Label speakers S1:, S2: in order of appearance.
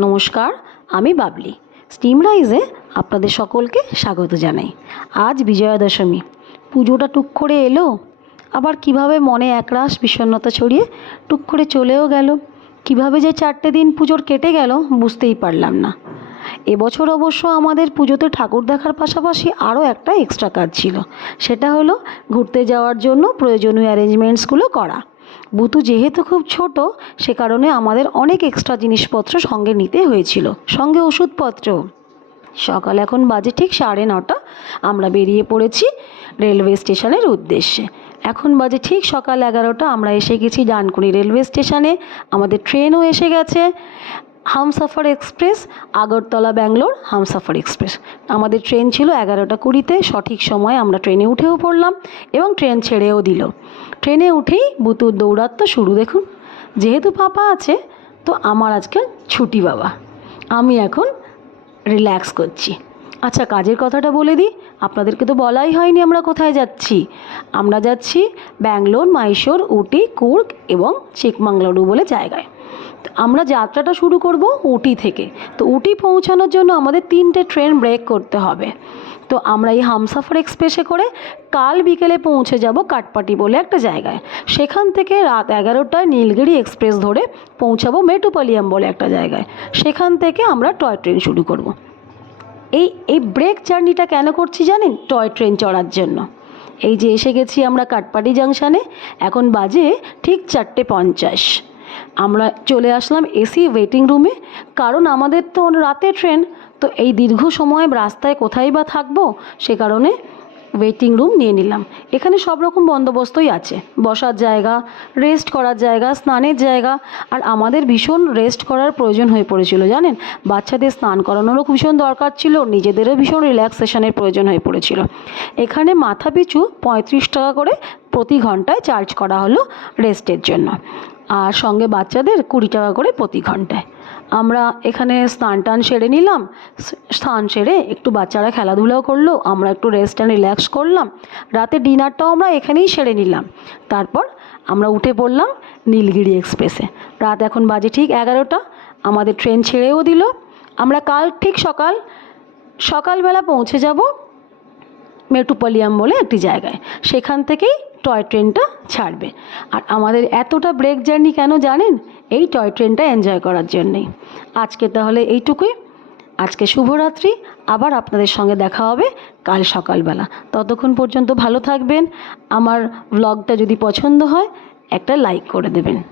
S1: নমস্কার, আমি বাবলি। স্টিম রাইজে আপনাদের সকলকে স্বাগত জানাই। আজ বিজয়া দশমী পুজোটা টুক করে এলো, আবার কীভাবে মনে একরাশ বিষণ্ণতা ছড়িয়ে টুক করে চলেও গেল? কীভাবে যে চারটে দিন পুজোর কেটে গেল, বুঝতেই পারলাম না। এবছর অবশ্য আমাদের পুজোতে ঠাকুর দেখার পাশাপাশি আরও একটা এক্সট্রা কাজ ছিল। সেটা হলো ঘুরতে যাওয়ার জন্য প্রয়োজনীয় অ্যারেঞ্জমেন্টসগুলো করা। বুতু যেহেতু খুব ছোট, সে কারণে আমাদের অনেক এক্সট্রা জিনিসপত্র সঙ্গে নিতে হয়েছিল। সঙ্গে ওষুধপত্র। সকাল এখন বাজে ঠিক সাড়ে নটা। আমরা বেরিয়ে পড়েছি রেলওয়ে স্টেশনের উদ্দেশ্যে। এখন বাজে ঠিক সকাল এগারোটা। আমরা এসে গেছি ডানকুনি রেলওয়ে স্টেশনে। আমাদের ট্রেনও এসে গেছে। Humsafar express, Agartala, Bangalore, Humsafar express. আমাদের ট্রেন ছিল এগারোটা কুড়িতে, সঠিক সময় আমরা ট্রেনে উঠেও পড়লাম এবং ট্রেন ছেড়েও দিল। ট্রেনে উঠেই বুতুর দৌড়াত্ম শুরু দেখুন। যেহেতু পাপা আছে, তো আমার আজকে ছুটি বাবা। আমি এখন রিল্যাক্স করছি। আচ্ছা কাজের কথাটা বলে দিই। আপনাদেরকে তো বলাই হয়নি আমরা কোথায় যাচ্ছি। আমরা যাচ্ছি ব্যাঙ্গালোর, মাইশোর, উটি, কুর্গ এবং চিকমাঙ্গলুরু বলে জায়গায়। আমরা যাত্রাটা শুরু করব উটি থেকে। তো উটি পৌঁছানোর জন্য আমাদের তিনটে ট্রেন ব্রেক করতে হবে। তো আমরা এই হামসাফার এক্সপ্রেসে করে কাল বিকেলে পৌঁছে যাব কাটপাটি বলে একটা জায়গায়। সেখান থেকে রাত এগারোটায় নীলগিরি এক্সপ্রেস ধরে পৌঁছাবো মেটুপালিয়াম বলে একটা জায়গায়। সেখান থেকে আমরা টয় ট্রেন শুরু করব। এই এই ব্রেক জার্নিটা কেন করছি জানেন? টয় ট্রেন চড়ার জন্য। এই যে এসে গেছি আমরা কাটপাটি জাংশনে, এখন বাজে ঠিক চারটে পঞ্চাশ। আমরা চলে আসলাম এসি ওয়েটিং রুমে কারণ আমাদের তো রাতে ট্রেন তো এই দীর্ঘ সময় রাস্তায় কোথায় বা থাকব সে কারণে ওয়েটিং রুম নিয়ে নিলাম। এখানে সব রকম বন্দোবস্তই আছে। বসার জায়গা রেস্ট করার জায়গা, স্নানের জায়গা। আর আমাদের ভীষণ রেস্ট করার প্রয়োজন হয়ে পড়েছিল, জানেন? বাচ্চাদের স্নান করানোরও ভীষণ দরকার ছিল, নিজেদেরও ভীষণ রিল্যাক্সেশনের প্রয়োজন হয়ে পড়েছিল। এখানে মাথা পিছু পঁয়ত্রিশ টাকা করে প্রতি ঘন্টায় চার্জ করা হলো রেস্টের জন্য। আর সঙ্গে বাচ্চাদের কুড়ি টাকা করে প্রতি ঘন্টায়। আমরা এখানে স্নান টান সেরে নিলাম স্নান সেরে একটু বাচ্চারা খেলাধুলাও করল, আমরা একটু রেস্ট অ্যান্ড রিল্যাক্স করলাম। রাতে ডিনারটাও আমরা এখানেই সেরে নিলাম। তারপর আমরা উঠে পড়লাম নীলগিরি এক্সপ্রেসে রাত এখন বাজে ঠিক এগারোটা, আমাদের ট্রেন ছেড়েও দিল। আমরা কাল ঠিক সকাল, সকালবেলা পৌঁছে যাব মেটুপলিয়াম বলে একটি জায়গায়। সেখান থেকেই টয় ট্রেনটা ছাড়বে। আর আমাদের এতটা ব্রেক জার্নি কেন জানেন? এই টয় ট্রেনটা এনজয় করার জন্যেই। আজকে তাহলে এইটুকুই। আজকে শুভরাত্রি। আবার আপনাদের সঙ্গে দেখা হবে কাল সকালবেলা। ততক্ষণ পর্যন্ত ভালো থাকবেন। আমার ব্লগটা যদি পছন্দ হয়, একটা লাইক করে দেবেন।